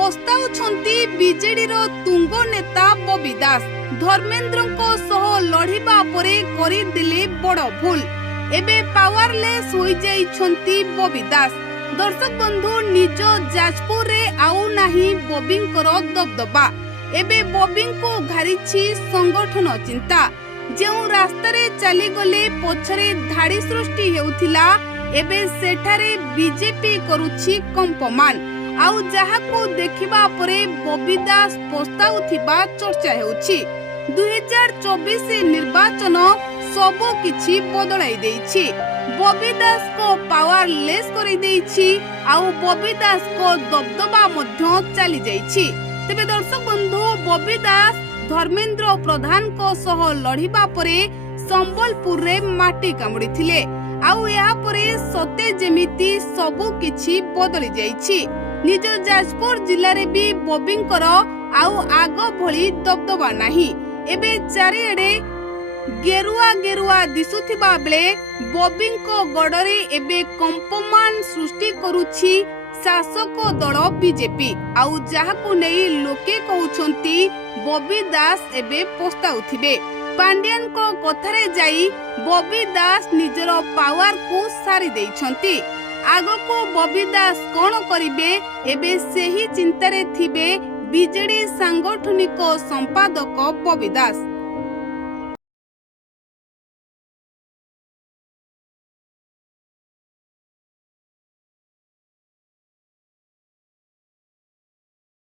ପସ୍ତାଉଛନ୍ତି ବିଜେଡିର ତୁଙ୍ଗ ନେତା ବବି ଦାସ। ଧର୍ମେନ୍ଦ୍ରଙ୍କ ସହ ଲଢ଼ିବା ପରେ କରିଦେଲେ ବଡ଼ ଭୁଲ। ଏବେ ପାୱାରଲେସ୍ ହୋଇଯାଇଛନ୍ତି ବବି ଦାସ। ଦର୍ଶକ ବନ୍ଧୁ, ନିଜ ଯାଜପୁରରେ ଆଉ ନାହିଁ ବବିଙ୍କର ଦବଦବା। ଏବେ ବବିଙ୍କୁ ଘାରିଛି ସଂଗଠନ ଚିନ୍ତା। ଯେଉଁ ରାସ୍ତାରେ ଚାଲିଗଲେ ପଛରେ ଧାଡ଼ି ସୃଷ୍ଟି ହେଉଥିଲା, ଏବେ ସେଠାରେ ବିଜେପି କରୁଛି କମ୍ପମାନ। ଆଉ ଯାହାକୁ ଦେଖିବା ପରେ ବବି ଦାସ ପସ୍ତାଉଥିବା ଚର୍ଚ୍ଚା ହେଉଛି। 2024 ନିର୍ବାଚନ ସବୁ କିଛି ବଦଳାଇ ଦେଇଛି। ବବି ଦାସକୁ ପାୱାରଲେସ୍ କରିଦେଇଛି। ଆଉ ବବି ଦାସଙ୍କ ଦବଦବା ମଧ୍ୟ ଚାଲି ଯାଇଛି। ତେବେ ଦର୍ଶକ ବନ୍ଧୁ, ବବି ଦାସ ଧର୍ମେନ୍ଦ୍ର ପ୍ରଧାନଙ୍କ ସହ ଲଢ଼ିବା ପରେ ସମ୍ବଲପୁରରେ ମାଟି କାମୁଡ଼ିଥିଲେ। ଆଉ ଏହାପରେ ସତେ ଯେମିତି ସବୁ କିଛି ବଦଳି ଯାଇଛି। ନିଜ ଯାଜପୁର ଜିଲ୍ଲାରେ ବି ବବିଙ୍କର ଆଉ ଆଗ ଭଳି ଦବଦବା ନାହିଁ। ଏବେ ଚାରିଆଡେ ଗେରୁଆ ଗେରୁଆ ଦିଶୁଥିବା ବେଳେ ବବିଙ୍କ ଗଡ଼ରେ ଏବେ କମ୍ପମାନ ସୃଷ୍ଟି କରୁଛି ଶାସକ ଦଳ ବିଜେପି। ଆଉ ଯାହାକୁ ନେଇ ଲୋକେ କହୁଛନ୍ତି ବବି ଦାସ ଏବେ ପସ୍ତାଉଥିବେ। ପାଣ୍ଡିଆନଙ୍କ କଥାରେ ଯାଇ ବବି ଦାସ ନିଜର ପାୱାରକୁ ସାରି ଦେଇଛନ୍ତି। ଆଗକୁ ବବି ଦାସ କଣ କରିବେ, ଏବେ ସେହି ଚିନ୍ତାରେ ଥିବେ ବିଜେଡି ସାଂଗଠନିକ ସମ୍ପାଦକ ବବି ଦାସ।